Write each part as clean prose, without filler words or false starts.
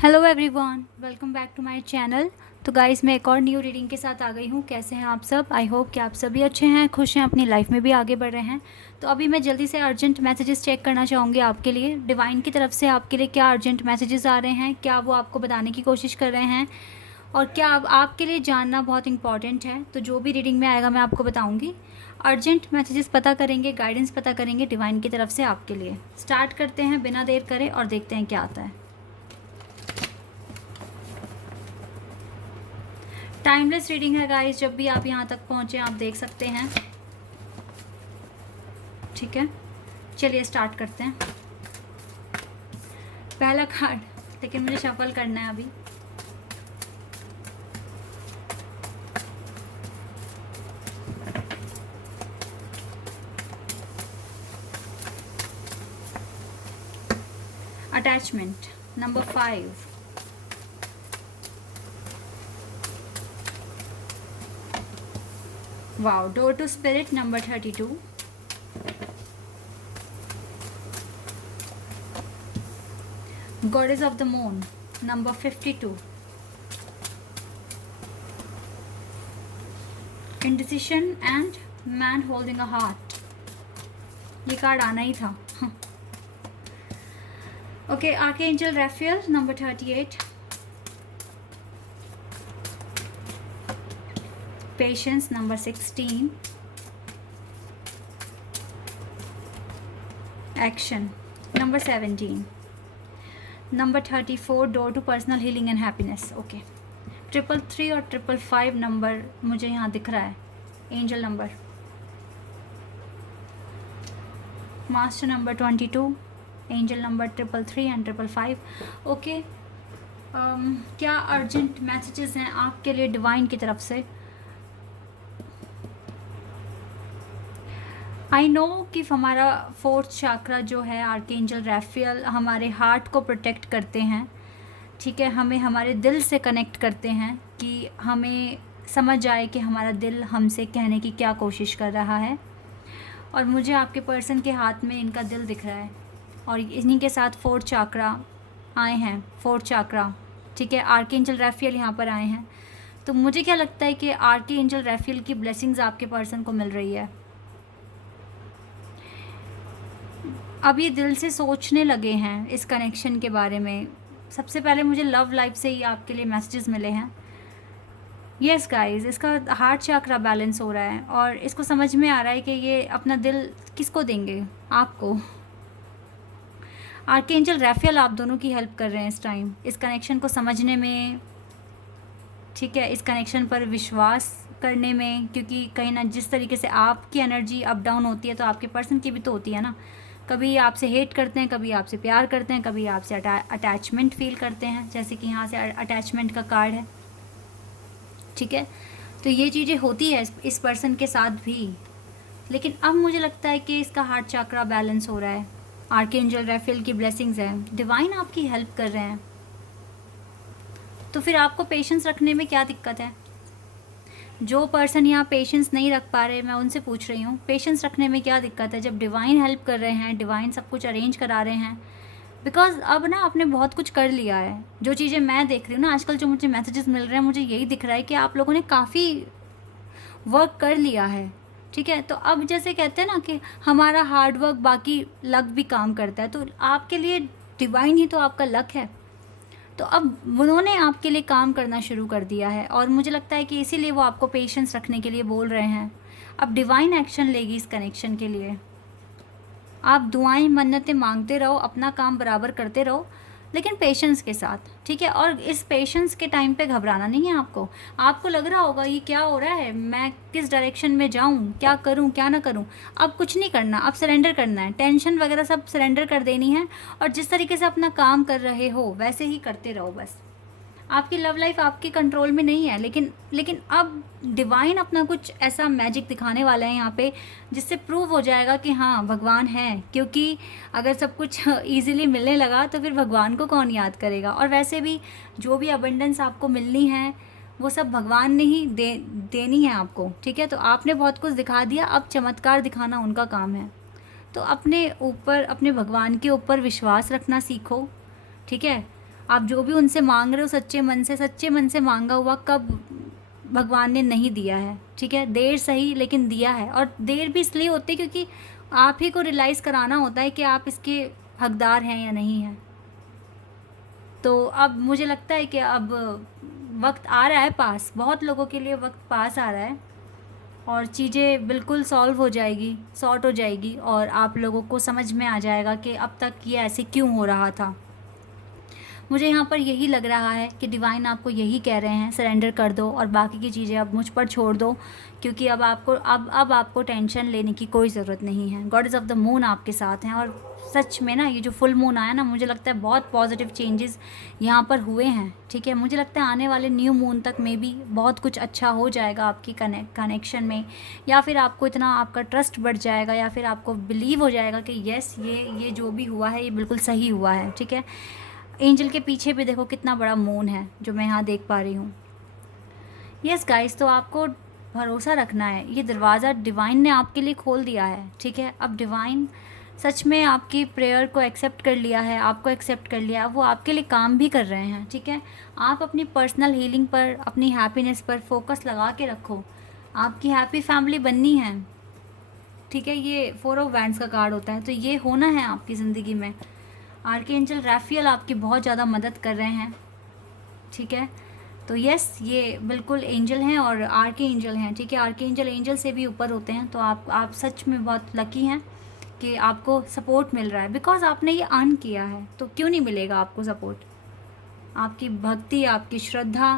Hello everyone, welcome back to my channel. तो guys, मैं एक और न्यू रीडिंग के साथ आ गई हूँ। कैसे हैं आप सब? आई होप कि आप सभी अच्छे हैं, खुश हैं, अपनी लाइफ में भी आगे बढ़ रहे हैं। तो अभी मैं जल्दी से अर्जेंट मैसेजेस चेक करना चाहूँगी आपके लिए। डिवाइन की तरफ से आपके लिए क्या अर्जेंट मैसेजेस आ रहे हैं, क्या वो आपको बताने की कोशिश कर रहे हैं और क्या आपके लिए जानना बहुत इंपॉर्टेंट है। तो जो भी रीडिंग में आएगा मैं आपको बताऊँगी। अर्जेंट मैसेजेस पता करेंगे, गाइडेंस पता करेंगे डिवाइन की तरफ से आपके लिए। स्टार्ट करते हैं बिना देर करे और देखते हैं क्या आता है। टाइमलेस रीडिंग है गाइस, जब भी आप यहाँ तक पहुँचे आप देख सकते हैं। ठीक है, चलिए स्टार्ट करते हैं। पहला कार्ड, लेकिन मुझे शफल करना है अभी। Attachment number 5, wow, door to spirit number 32, goddess of the moon number 52, indecision and man holding a heart. ये कार्ड आना ही था। Okay, archangel Raphael number 38, patience number 16, action number 17, number 34, door to personal healing and happiness. Okay, 333 और 555 number मुझे यहाँ दिख रहा है, angel number. Master number 22, angel number 333 and 555। Okay, क्या अर्जेंट मैसेजेस हैं आपके लिए डिवाइन की तरफ से? आई नो कि हमारा फोर्थ चक्रा जो है आर्कएंजल राफेल हमारे हार्ट को प्रोटेक्ट करते हैं। ठीक है, हमें हमारे दिल से कनेक्ट करते हैं कि हमें समझ आए कि हमारा दिल हमसे कहने की क्या कोशिश कर रहा है। और मुझे आपके पर्सन के हाथ में इनका दिल दिख रहा है और इन्हीं के साथ फोर्थ चक्रा आए हैं, फोर्थ चक्रा। ठीक है, आर्कएंजल राफेल यहाँ पर आए हैं। तो मुझे क्या लगता है कि आर्कएंजल राफेल की ब्लेसिंग्स आपके पर्सन को मिल रही है। अब ये दिल से सोचने लगे हैं इस कनेक्शन के बारे में। सबसे पहले मुझे लव लाइफ से ही आपके लिए मैसेजेस मिले हैं। यस गाइस, इसका हार्ट चक्रा बैलेंस हो रहा है और इसको समझ में आ रहा है कि ये अपना दिल किसको देंगे, आपको। आर्कएंजल राफेल आप दोनों की हेल्प कर रहे हैं इस टाइम, इस कनेक्शन को समझने में। ठीक है, इस कनेक्शन पर विश्वास करने में, क्योंकि कहीं ना जिस तरीके से आपकी एनर्जी अप डाउन होती है तो आपके पर्सन की भी तो होती है ना। कभी आपसे हेट करते हैं, कभी आपसे प्यार करते हैं, कभी आपसे अटैचमेंट फील करते हैं, जैसे कि यहाँ से अटैचमेंट का कार्ड है। ठीक है, तो ये चीज़ें होती है इस पर्सन के साथ भी। लेकिन अब मुझे लगता है कि इसका हार्ट चक्रा बैलेंस हो रहा है। आर्कएंजल राफेल की ब्लेसिंग्स हैं, डिवाइन आपकी हेल्प कर रहे हैं। तो फिर आपको पेशेंस रखने में क्या दिक्कत है? जो पर्सन यहाँ पेशेंस नहीं रख पा रहे, मैं उनसे पूछ रही हूँ पेशेंस रखने में क्या दिक्कत है जब डिवाइन हेल्प कर रहे हैं, डिवाइन सब कुछ अरेंज करा रहे हैं। बिकॉज अब ना आपने बहुत कुछ कर लिया है। जो चीज़ें मैं देख रही हूँ ना आजकल, जो मुझे मैसेजेस मिल रहे हैं, मुझे यही दिख रहा है कि आप लोगों ने काफ़ी वर्क कर लिया है। ठीक है, तो अब जैसे कहते हैं ना कि हमारा हार्ड वर्क बाकी लक भी काम करता है, तो आपके लिए डिवाइन ही तो आपका लक है। तो अब उन्होंने आपके लिए काम करना शुरू कर दिया है और मुझे लगता है कि इसीलिए वो आपको पेशेंस रखने के लिए बोल रहे हैं। अब डिवाइन एक्शन लेगी इस कनेक्शन के लिए। आप दुआएं मन्नतें मांगते रहो, अपना काम बराबर करते रहो, लेकिन पेशेंस के साथ। ठीक है, और इस पेशेंस के टाइम पे घबराना नहीं है आपको। आपको लग रहा होगा ये क्या हो रहा है, मैं किस डायरेक्शन में जाऊं, क्या करूं क्या ना करूं। अब कुछ नहीं करना, अब सरेंडर करना है, टेंशन वगैरह सब सरेंडर कर देनी है और जिस तरीके से अपना काम कर रहे हो वैसे ही करते रहो बस। आपकी लव लाइफ आपके कंट्रोल में नहीं है, लेकिन अब डिवाइन अपना कुछ ऐसा मैजिक दिखाने वाला है यहाँ पे जिससे प्रूव हो जाएगा कि हाँ भगवान है। क्योंकि अगर सब कुछ इजीली मिलने लगा तो फिर भगवान को कौन याद करेगा। और वैसे भी जो भी अबंडेंस आपको मिलनी है वो सब भगवान ने ही देनी है आपको। ठीक है, तो आपने बहुत कुछ दिखा दिया, अब चमत्कार दिखाना उनका काम है। तो अपने ऊपर, अपने भगवान के ऊपर विश्वास रखना सीखो। ठीक है, आप जो भी उनसे मांग रहे हो सच्चे मन से मांगा हुआ कब भगवान ने नहीं दिया है, ठीक है। देर सही लेकिन दिया है, और देर भी इसलिए होती है क्योंकि आप ही को रियलाइज़ कराना होता है कि आप इसके हकदार हैं या नहीं हैं। तो अब मुझे लगता है कि अब वक्त आ रहा है पास, बहुत लोगों के लिए वक्त पास आ रहा है और चीज़ें बिल्कुल सॉल्व हो जाएगी, सॉर्ट हो जाएगी, और आप लोगों को समझ में आ जाएगा कि अब तक ये ऐसे क्यों हो रहा था। मुझे यहाँ पर यही लग रहा है कि डिवाइन आपको यही कह रहे हैं, सरेंडर कर दो और बाकी की चीज़ें अब मुझ पर छोड़ दो, क्योंकि अब आपको टेंशन लेने की कोई ज़रूरत नहीं है। गॉडेस ऑफ द मून आपके साथ हैं, और सच में ना ये जो फुल मून आया ना, मुझे लगता है बहुत पॉजिटिव चेंजेस यहाँ पर हुए हैं, ठीक है। मुझे लगता है आने वाले न्यू मून तक में भी बहुत कुछ अच्छा हो जाएगा आपकी कनेक्शन में, या फिर आपको इतना आपका ट्रस्ट बढ़ जाएगा, या फिर आपको बिलीव हो जाएगा कि यस ये जो भी हुआ है ये बिल्कुल सही हुआ है, ठीक है। एंजल के पीछे भी देखो कितना बड़ा मून है जो मैं यहाँ देख पा रही हूँ। यस गाइस, तो आपको भरोसा रखना है, ये दरवाज़ा डिवाइन ने आपके लिए खोल दिया है, ठीक है। अब डिवाइन सच में आपकी प्रेयर को एक्सेप्ट कर लिया है, आपको एक्सेप्ट कर लिया, वो आपके लिए काम भी कर रहे हैं, ठीक है। आप अपनी पर्सनल हीलिंग पर, अपनी हैप्पीनेस पर फोकस लगा के रखो। आपकी हैप्पी फैमिली बननी है, ठीक है। ये 4 ऑफ वैंड्स का कार्ड होता है, तो ये होना है आपकी ज़िंदगी में। आर्कएंजल राफेल आपकी बहुत ज़्यादा मदद कर रहे हैं, ठीक है। तो यस, ये बिल्कुल एंजल हैं और आर्कएंजल हैं, ठीक है। आर्कएंजल एंजल से भी ऊपर होते हैं, तो आप सच में बहुत लकी हैं कि आपको सपोर्ट मिल रहा है, बिकॉज आपने ये अर्न किया है, तो क्यों नहीं मिलेगा आपको सपोर्ट। आपकी भक्ति, आपकी श्रद्धा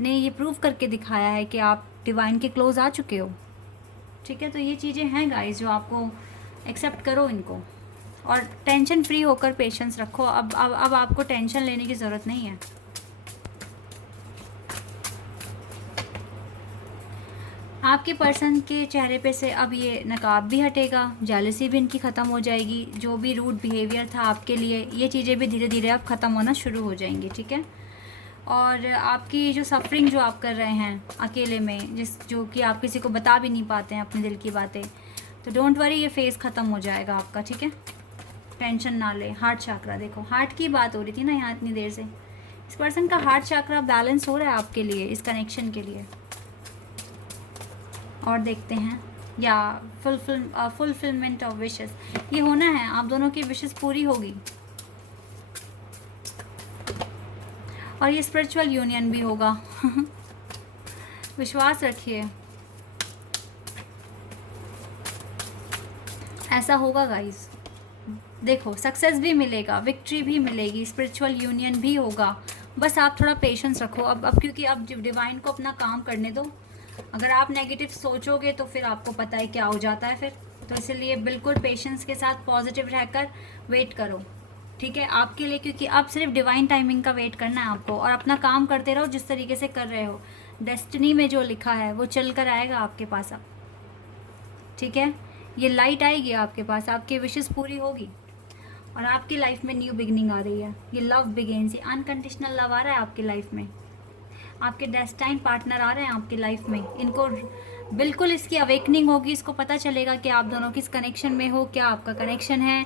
ने ये प्रूव करके दिखाया है कि आप डिवाइन के क्लोज आ चुके हो, ठीक है। तो ये चीज़ें हैं गाइस जो आपको एक्सेप्ट करो इनको, और टेंशन फ्री होकर पेशेंस रखो। अब आपको टेंशन लेने की ज़रूरत नहीं है। आपके पर्सन के चेहरे पे से अब ये नकाब भी हटेगा, जेलसी भी इनकी ख़त्म हो जाएगी, जो भी रूड बिहेवियर था आपके लिए, ये चीज़ें भी धीरे धीरे अब ख़त्म होना शुरू हो जाएंगी, ठीक है। और आपकी जो सफरिंग जो आप कर रहे हैं अकेले में, जो कि आप किसी को बता भी नहीं पाते हैं अपने दिल की बातें, तो डोंट वरी, ये फेज़ ख़त्म हो जाएगा आपका, ठीक है। टेंशन ना ले। हार्ट चक्रा देखो, हार्ट की बात हो रही थी ना यहाँ इतनी देर से, इस पर्सन का हार्ट चक्रा बैलेंस हो रहा है आपके लिए, इस कनेक्शन के लिए। और देखते हैं, या फुलफिलमेंट ऑफ विशेस, ये होना है, आप दोनों की विशेस पूरी होगी, और ये स्पिरिचुअल यूनियन भी होगा। विश्वास रखिए, ऐसा होगा गाइस। देखो, सक्सेस भी मिलेगा, विक्ट्री भी मिलेगी, स्पिरिचुअल यूनियन भी होगा, बस आप थोड़ा पेशेंस रखो। अब क्योंकि अब डिवाइन को अपना काम करने दो। अगर आप नेगेटिव सोचोगे तो फिर आपको पता है क्या हो जाता है फिर, तो इसलिए बिल्कुल पेशेंस के साथ पॉजिटिव रहकर वेट करो, ठीक है, आपके लिए। क्योंकि अब सिर्फ डिवाइन टाइमिंग का वेट करना है आपको, और अपना काम करते रहो जिस तरीके से कर रहे हो। डेस्टिनी में जो लिखा है वो चल कर आएगा आपके पास अब, ठीक है। ये लाइट आएगी आपके पास, आपकी विशेस पूरी होगी, और आपकी लाइफ में न्यू बिगनिंग आ रही है। ये लव बिगेन्स, ये अनकंडीशनल लव आ रहा है आपकी लाइफ में। आपके डेस्टाइन पार्टनर आ रहे हैं आपकी लाइफ में, इनको बिल्कुल इसकी अवेकनिंग होगी, इसको पता चलेगा कि आप दोनों किस कनेक्शन में हो, क्या आपका कनेक्शन है,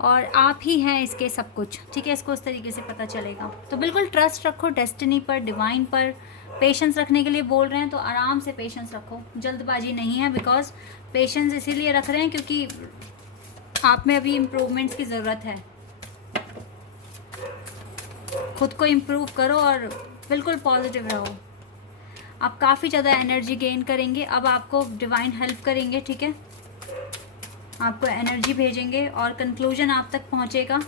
और आप ही हैं इसके सब कुछ, ठीक है। इसको उस तरीके से पता चलेगा। तो बिल्कुल ट्रस्ट रखो डेस्टिनी पर, डिवाइन पर। पेशेंस रखने के लिए बोल रहे हैं तो आराम से पेशेंस रखो, जल्दबाजी नहीं है। बिकॉज पेशेंस इसीलिए रख रहे हैं क्योंकि आप में अभी इम्प्रूवमेंट्स की ज़रूरत है। खुद को इम्प्रूव करो और बिल्कुल पॉजिटिव रहो। आप काफ़ी ज़्यादा एनर्जी गेन करेंगे, अब आपको डिवाइन हेल्प करेंगे, ठीक है। आपको एनर्जी भेजेंगे और कंक्लूजन आप तक पहुंचेगा।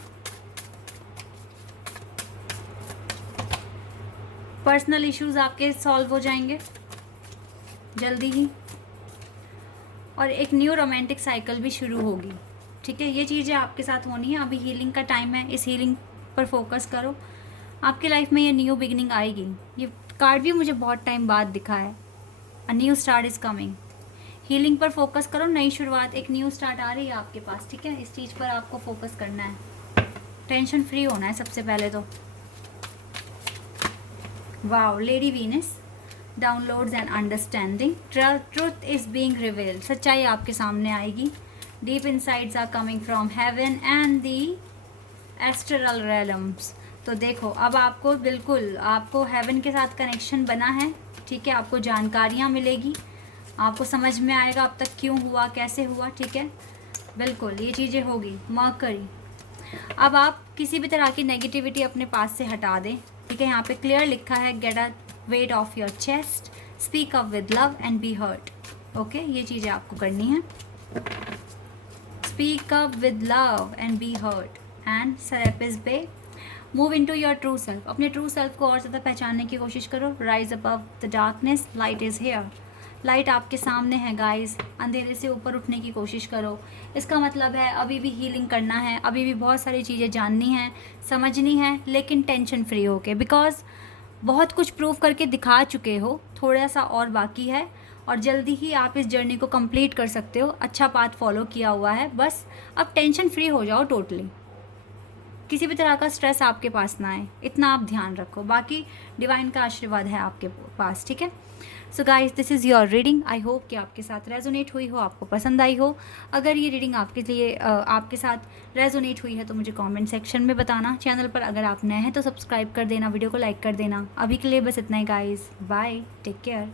पर्सनल इश्यूज आपके सॉल्व हो जाएंगे जल्दी ही, और एक न्यू रोमांटिक साइकिल भी शुरू होगी, ठीक है। ये चीज़ें आपके साथ होनी है। अभी हीलिंग का टाइम है, इस हीलिंग पर फोकस करो, आपकी लाइफ में ये न्यू बिगनिंग आएगी। ये कार्ड भी मुझे बहुत टाइम बाद दिखा है, a new start is coming. Healing पर फोकस करो, नई शुरुआत, एक न्यू स्टार्ट आ रही है आपके पास, ठीक है। इस चीज़ पर आपको फोकस करना है, टेंशन फ्री होना है सबसे पहले तो। Wow, lady Venus downloads and understanding, truth is being revealed, सच्चाई आपके सामने आएगी। Deep insights are coming from heaven and the astral realms, तो देखो अब आपको बिल्कुल आपको हेवन के साथ कनेक्शन बना है, ठीक है। आपको जानकारियाँ मिलेगी, आपको समझ में आएगा अब तक क्यों हुआ, कैसे हुआ, ठीक है। बिल्कुल ये चीज़ें होगी। मर्करी, अब आप किसी भी तरह की नेगेटिविटी अपने पास से हटा दें, ठीक है। यहाँ पे क्लियर लिखा है get a weight off your chest, speak up with love and be heard. Okay, ये चीज़ें आपको करनी है। Speak up with love and be heard and Serapis पे move into your true self. अपने ट्रू सेल्फ को और ज़्यादा पहचानने की कोशिश करो। Rise above the darkness, light is here. Light आपके सामने है गाइस, अंधेरे से ऊपर उठने की कोशिश करो। इसका मतलब है अभी भी हीलिंग करना है, अभी भी बहुत सारी चीज़ें जाननी हैं, समझनी है, लेकिन टेंशन फ्री होके, बिकॉज बहुत कुछ प्रूव करके दिखा चुके हो, थोड़ा सा और बाकी है और जल्दी ही आप इस जर्नी को कंप्लीट कर सकते हो। अच्छा पाथ फॉलो किया हुआ है, बस अब टेंशन फ्री हो जाओ टोटली। किसी भी तरह का स्ट्रेस आपके पास ना आए, इतना आप ध्यान रखो। बाकी डिवाइन का आशीर्वाद है आपके पास, ठीक है। So guys, this is your reading. I hope कि आपके साथ रेजोनेट हुई हो, आपको पसंद आई हो। अगर ये रीडिंग आपके लिए आपके साथ रेजोनेट हुई है तो मुझे कमेंट सेक्शन में बताना। चैनल पर अगर आप नए हैं तो सब्सक्राइब कर देना, वीडियो को लाइक कर देना। अभी के लिए बस इतना ही गाइस, बाय, टेक केयर।